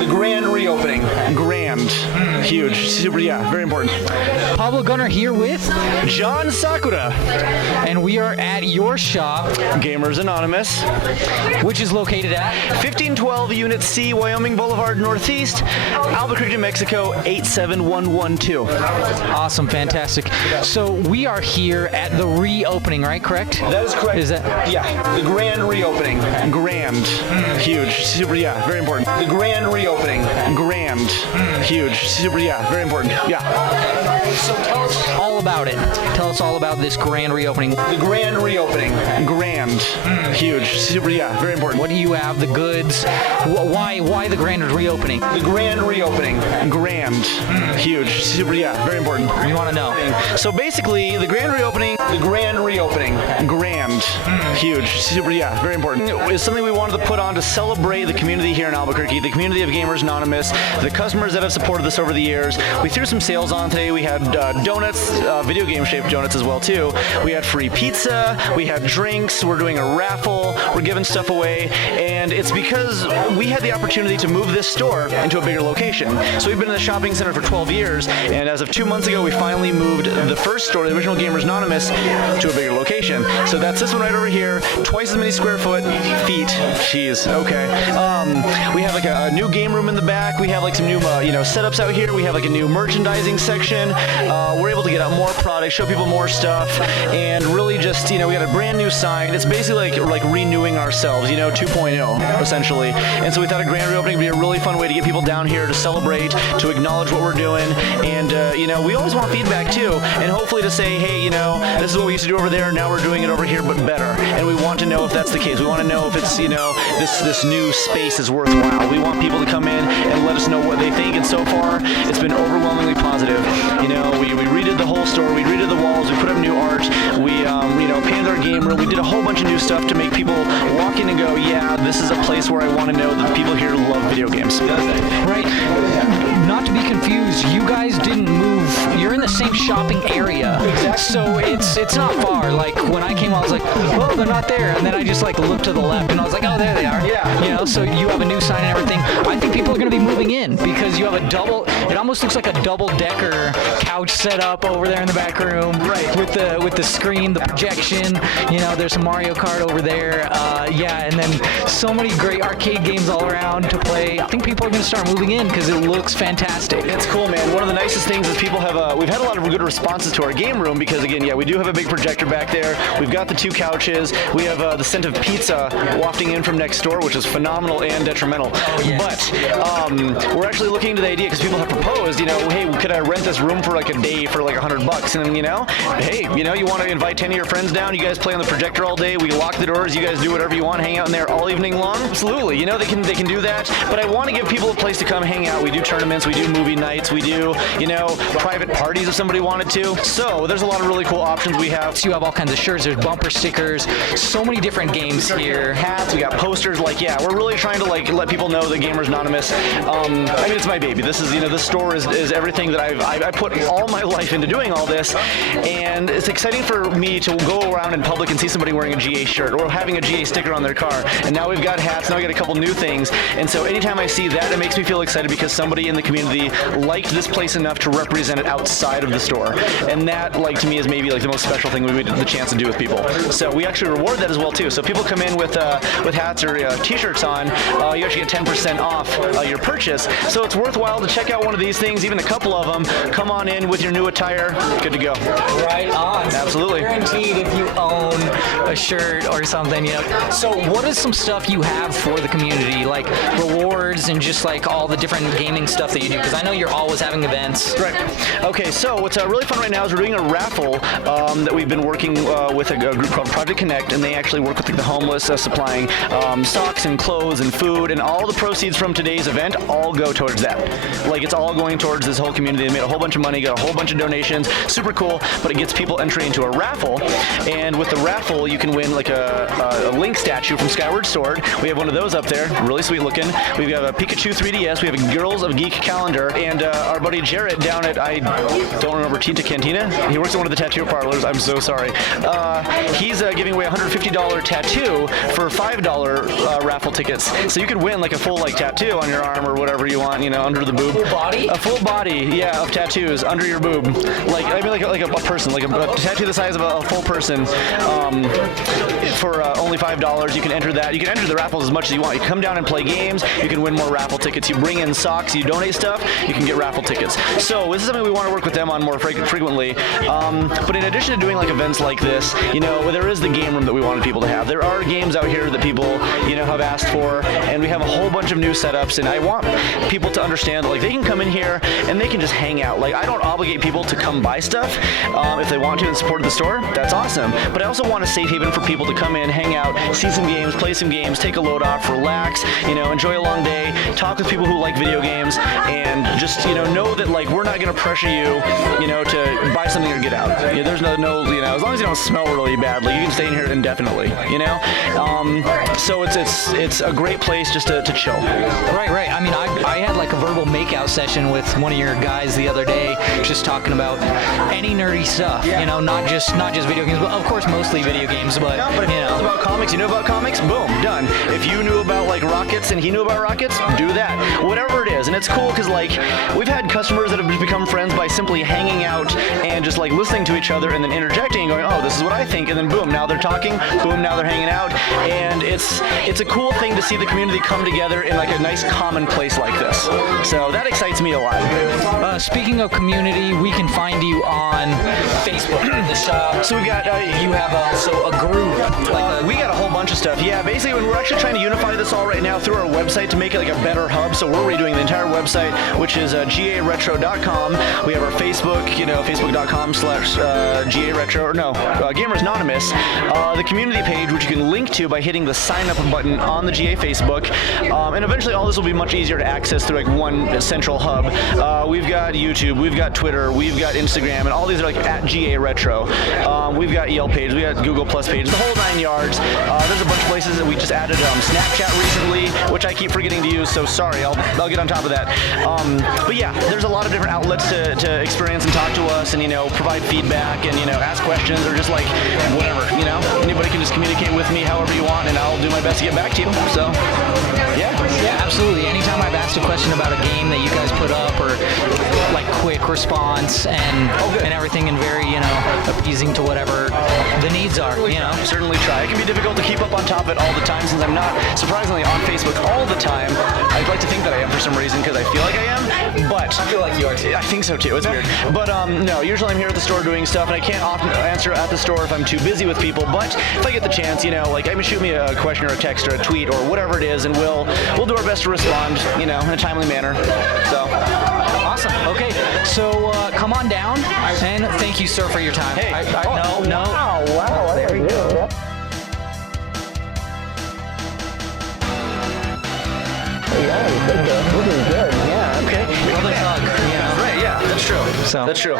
The grand reopening. Grand. Huge. Super, yeah, very important. Pablo Gunner here with Jon Sakura. And we are at your shop, Gamers Anonymous, which is located at 1512 Unit C, Wyoming Boulevard Northeast, Albuquerque, New Mexico, 87112. Awesome, fantastic. So we are here at the reopening, right? Correct? That is correct. Is that? Yeah, the grand reopening. Grand. Huge. Super, yeah, very important. The grand reopening. Grand. Huge. Super, yeah, very important. Yeah. So tell us all about it. Tell us all about this grand reopening. The grand reopening. Grand. Huge. Super, yeah, very important. What do you have? The goods? Why the grand reopening? The grand reopening. Grand. Huge. Super, yeah, very important. We want to know. So basically, the grand reopening. The grand reopening. Grand. Huge. Super, yeah, very important. It's something we wanted to put on to celebrate the community here in Albuquerque, the community of Gamers Anonymous, the customers that have supported us over the years. We threw some sales on today. We had donuts, video game shaped donuts as well too. We had free pizza, we had drinks, we're doing a raffle, we're giving stuff away, and it's because we had the opportunity to move this store into a bigger location. So we've been in the shopping center for 12 years, and as of 2 months ago, we finally moved the first store, the original Gamers Anonymous, to a bigger location. So that's this one right over here, twice as many square feet. Jeez, okay. We have like a new game room in the back. We have like some new, setups out here. We have like a new merchandising section. We're able to get out more products, show people more stuff, and really just, we got a brand new sign. It's basically like renewing ourselves, 2.0 essentially. And so we thought a grand reopening would be a really fun way to get people down here to celebrate, to acknowledge what we're doing, and we always want feedback too, and hopefully to say, hey, this is what we used to do over there. Now we're doing it over here, but better. And we want to know if that's the case. We want to know if it's, this new space is worthwhile. We want people to come in and let us know what they think. And so far, it's been overwhelmingly positive. We redid the whole store. We redid the walls. We put up new art. We, painted our game room. We did a whole bunch of new stuff to make people walk in and go, yeah, this is a place where I want to know that the people here love video games. Right. Not to be confused, you guys didn't move. You're in the same shopping area. So it's not far. Like when I came, I was like, oh, they're not there. And then I just looked to the left and I was like, oh, there they are. Yeah. So you have a new sign and everything. I think people are going to be moving in because you have it almost looks like a double-decker couch set up over there in the back room. Right. With the screen, the projection. There's some Mario Kart over there. And then so many great arcade games all around to play. I think people are going to start moving in because it looks fantastic. It's cool, man. One of the nicest things is people have, we've had a lot of good responses to our game room because, again, we do have a big projector back there. We've got the 2 couches. We have the scent of pizza wafting in from next door, which is phenomenal and detrimental. But we're actually looking into the idea because people have proposed, hey, could I rent this room for like a day for like $100? And then, hey, you want to invite 10 of your friends down? You guys play on the projector all day. We lock the doors. You guys do whatever you want. Hang out in there all evening long. Absolutely. They can do that. But I want to give people a place to come hang out. We do tournaments. We do movie nights. We do, private parties if somebody wanted to. So there's a lot of really cool options we have. So you have all kinds of shirts. There's bumper stickers. So many different games here. Hats. We got posters. We're really trying to let people know that Gamers Anonymous. It's my baby. This is this store is everything that I put all my life into doing all this, and it's exciting for me to go around in public and see somebody wearing a GA shirt or having a GA sticker on their car. And now we've got hats. Now we got a couple new things. And so anytime I see that, it makes me feel excited because somebody in the community liked this place enough to represent it outside of the store. And that, to me, is maybe the most special thing we get the chance to do with people. So we actually reward that as well too. So people come in with hats or t-shirts on, you actually get 10% off your purchase. So it's worthwhile to check out one of these things, even a couple of them. Come on in with your new attire. Good to go. Right on. Absolutely. So guaranteed if you own a shirt or something. So what is some stuff you have for the community, like rewards and just all the different gaming stuff that you do? Because I know you're always having events. Right. Okay, so what's really fun right now is we're doing a raffle that we've been working with a group called Project Connect, and they actually work with the homeless, supplying socks and clothes and food, and all the proceeds from today's event all go towards that. It's all going towards this whole community. They made a whole bunch of money, got a whole bunch of donations. Super cool, but it gets people entry into a raffle, and with the raffle, you can win a Link statue from Skyward Sword. We have one of those up there, really sweet looking. We've got a Pikachu 3DS. We have a Girls of Geek calendar. calendar. And our buddy Jarrett down at, I don't remember, Tinta Cantina? He works at one of the tattoo parlors. I'm so sorry. He's giving away a $150 tattoo for $5 raffle tickets. So you could win like a full like tattoo on your arm or whatever you want, you know, under the boob. Full body? A full body, yeah, of tattoos under your boob. Like, I mean, like a person, like a tattoo the size of a full person. For only $5, you can enter that. You can enter the raffles as much as you want. You come down and play games. You can win more raffle tickets. You bring in socks. You donate stuff. You can get raffle tickets. So this is something we want to work with them on more frequently. But in addition to doing like events like this, you know, there is the game room that we wanted people to have. There are games out here that people, you know, have asked for, and we have a whole bunch of new setups. And I want people to understand that like they can come in here and they can just hang out. Like I don't obligate people to come buy stuff if they want to and support the store. That's awesome. But I also want a safe haven for people to come in, hang out, see some games, play some games, take a load off, relax, you know, enjoy a long day, talk with people who like video games, and just, you know that like we're not going to pressure you, you know, to buy something or get out. You know, there's no, you know, as long as you don't smell really badly, you can stay in here indefinitely, you know? So it's a great place just to chill. Right. I mean, I had like a verbal makeout session with one of your guys the other day, just talking about any nerdy stuff, you know, not just video games, but of course mostly video games, but no, but if you know. It's about comics, you know about comics, boom, done. If you knew about like rockets and he knew about rockets, do that. Whatever it is. And it's cool because like we've had customers that have just become friends by simply hanging out and just like listening to each other and then interjecting and going, oh, this is what I think, and then boom, now they're talking, boom, now they're hanging out. And it's a cool thing to see the community come together in like a nice common place like this. So that excites me a lot. Speaking of community, we can find you on Facebook, the shop. So we got You have also a group. We got a whole bunch of stuff. Yeah, basically, we're actually trying to unify this all right now through our website to make it like a better hub. So we're redoing the entire website, which is garetro.com. We have our Facebook, you know, facebook.com/garetro, or no, Gamers Anonymous. The community page, which you can link to by hitting the sign up button on the GA Facebook. And eventually, all this will be much easier to access through like one central hub. We've got YouTube, we've got Twitter, we've got Instagram, and all these are like at GA Retro. We've got Yelp page, we got Google Plus page, the whole 9 yards. There's a bunch of places that we just added Snapchat recently, which I keep forgetting to use, so sorry, I'll get on top of that. But yeah, there's a lot of different outlets to experience and talk to us and, you know, provide feedback and, you know, ask questions or just like whatever, you know. Anybody can just communicate with me however you want and I'll do my best to get back to you, so yeah. Yeah, absolutely. Anytime I've asked a question about a game that you guys put up or like quick response and everything and very, you know, appeasing to whatever the needs are, you know. Certainly try. It can be difficult to keep up on top of it all the time since I'm not surprisingly on Facebook all the time. I'd like to think that I am for some reason because I feel like I am, but I feel like you are too. I think so too. It's weird. But no, usually I'm here at the store doing stuff and I can't often answer at the store if I'm too busy with people, but if I get the chance, you know, like I mean, shoot me a question or a text or a tweet or whatever it is and we'll do our best to respond, you know, in a timely manner. So awesome. Okay, so come on down and thank you, sir, for your time. Hey. No. Wow, there we go. Yeah, this is good. Yeah, okay. Another hug, you know. right, yeah, that's true. So. That's true.